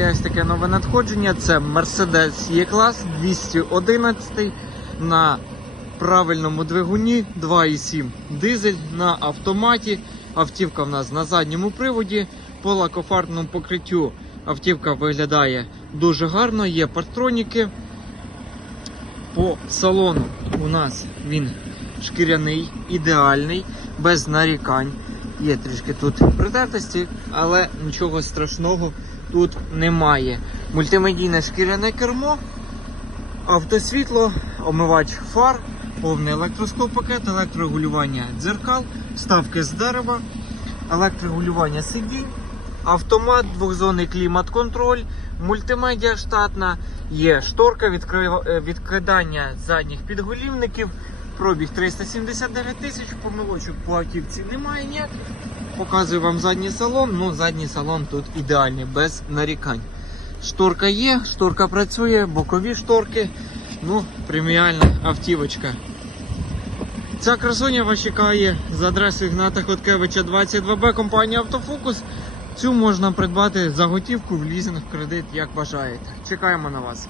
є таке нове надходження. Це Mercedes E-Class 211 на правильному двигуні 2,7 дизель на автоматі. Автівка в нас на задньому приводі. По лакофарбному покриттю автівка виглядає дуже гарно, є партроніки. По салону у нас він шкіряний, ідеальний, без нарікань. Є трішки тут притертості, але нічого страшного тут немає. Мультимедійне шкіряне кермо, автосвітло, омивач фар, повний електроскоп-пакет, електрорегулювання дзеркал, вставки з дерева, електрорегулювання сидінь, автомат, двохзонний клімат-контроль, мультимедіа штатна, є шторка, е, відкидання задніх підголівників, пробіг 379 тисяч, помилочок по автівці немає ніяких. Показую вам задній салон. Ну, задній салон тут ідеальний, без нарікань. Шторка є, шторка працює, бокові шторки. Ну, преміальна автівочка. Ця красуня вас чекає за адресою Гната Хоткевича 22Б, компанія Автофокус. Цю можна придбати за готівку в лізинг, в кредит, як бажаєте. Чекаємо на вас.